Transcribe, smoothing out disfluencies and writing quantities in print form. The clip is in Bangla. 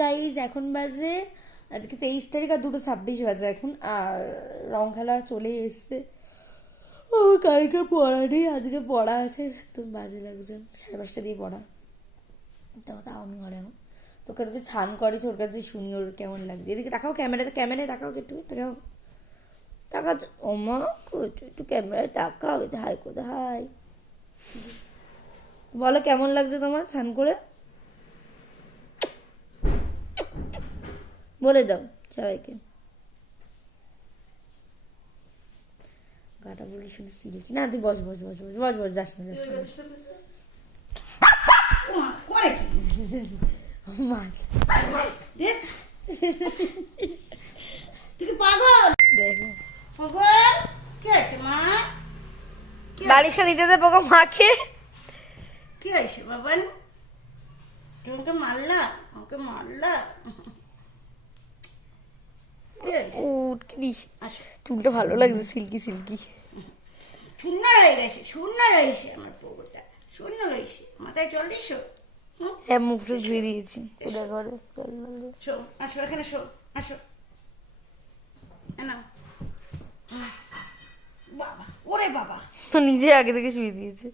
গাইজ, এখন বাজে আজকে 23 তারিখ আর 2:26 বাজে এখন। আর রং খেলা চলে এসছে। ও কালকে পড়া নেই, আজকে পড়া আছে। তো বাজে লাগছে 5:30 দিয়ে পড়া। তাও আমি ঘরে এখন তোর কাছে ছান করেছি, ওর কাছ দিয়ে শুনি ওর কেমন লাগছে। এদিকে তাকাও, ক্যামেরায় তাকাও, একটু তাকাও তাকা। ও মা একটু ক্যামেরায় তাকাও, এটা হাই কোথায় বলো কেমন লাগছে তোমার ছান করে, বলে দাও সবাইকে। গাটা বলি শুধু সিল্কি না, তুই বস বস বস বস বস বস, যাস না যাস না মাছ তুই কি পাগল? দেখো পাগল কি আছে মা? বালিশটা নিতে দে পোকা মাকে। কি হয়েছে বাবান? তোমাকে মারলা? আমাকে মারলা? কি হয়েছে? উঠকিস, আসো, চুলটা ভালো লাগছে সিল্কি সিল্কি। শূন্য রয়ে গেছে, শূন্য রয়েছে আমার পৌটা, শূন্য রয়েছে। মাথায় জল দিছো? হ্যাঁ, মুখটা ধুয়ে দিয়েছি পুরো ঘরে। শো, আসো এখানে শো, আসো। না বাবা, ওরে বাবা, নিজে আগে থেকে শুয়ে দিয়েছে।